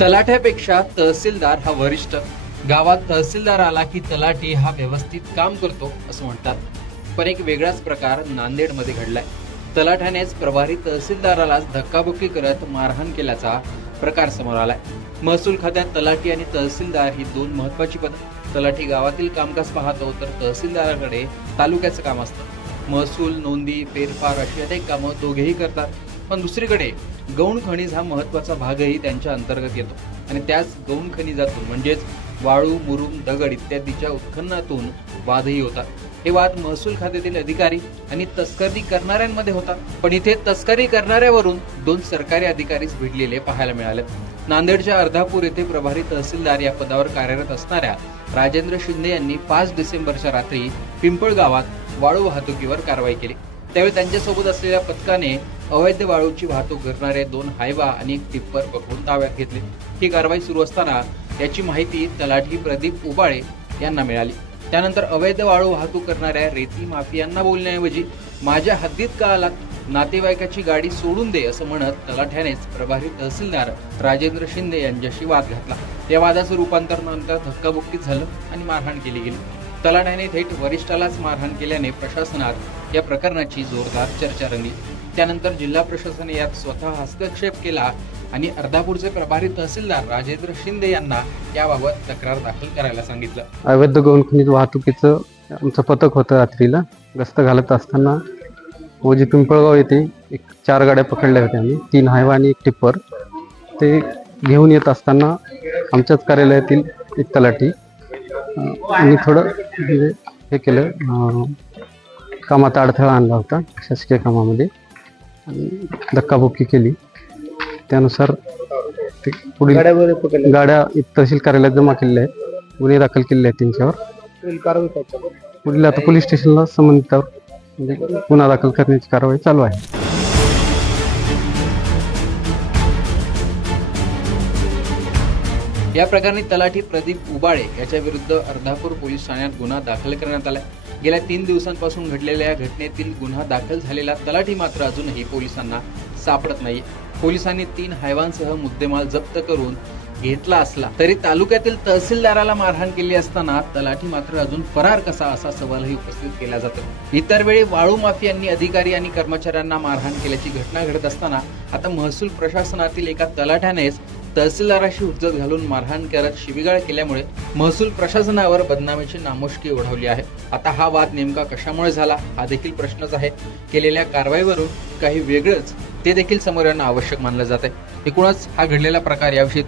तलाठ्यापेक्षा तहसीलदार हा वरिष्ठ. गावात तहसीलदार आला की तलाठी हा व्यवस्थित काम करतो असं म्हणतात. पण एक वेगळाच प्रकार नांदेडमध्ये घडलाय. तलाठ्यानेच प्रभारी तहसीलदारालाच धक्काबुक्की करत मारहाण केल्याचा प्रकार समोर आलाय. महसूल खात्यात तलाठी आणि तहसीलदार ही दोन महत्वाची पदं. तलाठी गावातील कामकाज पाहतो तर तहसीलदाराकडे तालुक्याचं काम असतं. महसूल, नोंदी, फेरफार अशी अनेक कामं दोघेही करतात. पण दुसरीकडे गौण खनिज हा महत्वाचा भागही त्यांच्या अंतर्गत येतो आणि त्याच गौण खनिजातून म्हणजेच वाळू, मुरुम, दगड इत्यादीच्या उत्खननातून वादही होतात. हे वाद महसूल खात्यातील अधिकारी आणि तस्करी करणाऱ्यांमध्ये होतात. पण इथे तस्करी करणाऱ्यावरून दोन सरकारी अधिकारीच भिडलेले पाहायला मिळाले. नांदेडच्या अर्धापूर येथे प्रभारी तहसीलदार या पदावर कार्यरत असणाऱ्या राजेंद्र शिंदे यांनी 5 डिसेंबरच्या रात्री पिंपळ गावात वाळू वाहतुकीवर कारवाई केली. त्यावेळी त्यांच्यासोबत असलेल्या पथकाने अवैध वाळूची वाहतूक करणारे 2 हायवा आणि एक टिप्पर पकडून ताब्यात घेतले. ही कारवाई सुरू असताना याची माहिती तलाठी प्रदीप उबाळे यांना मिळाली. त्यानंतर अवैध वाळू वाहतूक करणाऱ्या रेती माफियांना बोलण्याऐवजी माझ्या हद्दीत का आलात, नातेवाईकाची गाडी सोडून दे असं म्हणत तलाठ्यानेच प्रभारी तहसीलदार राजेंद्र शिंदे यांच्याशी वाद घातला. या वादाचं रूपांतर नंतर धक्काबुक्कीत झालं आणि मारहाण केली गेली. तलाठ्याने थेट वरिष्ठालाच मारहाण केल्याने प्रशासनात या प्रकरणाची जोरदार चर्चा रंगली. त्यानंतर जिल्हा प्रशासनाने यात स्वतः हस्तक्षेप केला आणि अर्धापूरचे प्रभारी तहसीलदार राजेंद्र शिंदे यांना याबाबत तक्रार दाखल करायला सांगितलं. अवैध गौण खनिज वाहतुकीचं आमचं पथक होतं. रात्रीला गस्त घालत असताना ओजी पिंपळगाव येथे 4 गाड्या पकडल्या होत्या आम्ही, 3 हायवा आणि 1 टिप्पर. ते घेऊन येत असताना आमच्याच कार्यालयातील एक तलाठी आणि थोडं म्हणजे हे केलं, कामात अडथळा आणला होता शासकीय कामामध्ये आणि धक्काबुक्की केली. त्यानुसार ते पुढील गाड्या तहसील कार्यालयात जमा केलेल्या आहेत, गुन्हे दाखल केलेले आहेत त्यांच्यावर. पुढील आता पोलीस स्टेशनला संबंधितावर म्हणजे गुन्हा दाखल करण्याची कारवाई चालू आहे. या प्रकरणी तलाठी प्रदीप उबाळे याच्या विरुद्ध अर्धापूर पोलीस ठाण्यात गुन्हा दाखल करण्यात आला. गेल्या 3 दिवसांपासून घडलेल्या या घटनेतील गुन्हा दाखल झालेला तलाठी मात्र अजूनही पोलिसांना सापडत नाही. पोलिसांनी 3 हायवांसह मुद्देमाल जप्त करून घेतला असला तरी तालुक्यातील तहसीलदाराला मारहाण केली असताना तलाठी मात्र अजून फरार कसा असा सवालही उपस्थित केला जातो. इतर वेळी वाळू माफियांनी अधिकारी आणि कर्मचाऱ्यांना मारहाण केल्याची घटना घडत असताना आता महसूल प्रशासनातील एका तलाठ्यानेच तहसीलदाराशी हुज्जत घालून मारहाण करत शिवीगाळ केल्यामुळे महसूल प्रशासनावर बदनामीची नामुष्की ओढवली आहे. आता हा वाद नेमका कशामुळे झाला हा देखील प्रश्नच आहे. केलेल्या कारवाईवरून काही वेगळंच ते देखील समोर येणं आवश्यक मानलं जात आहे. एकूणच हा घडलेला प्रकार याविषयी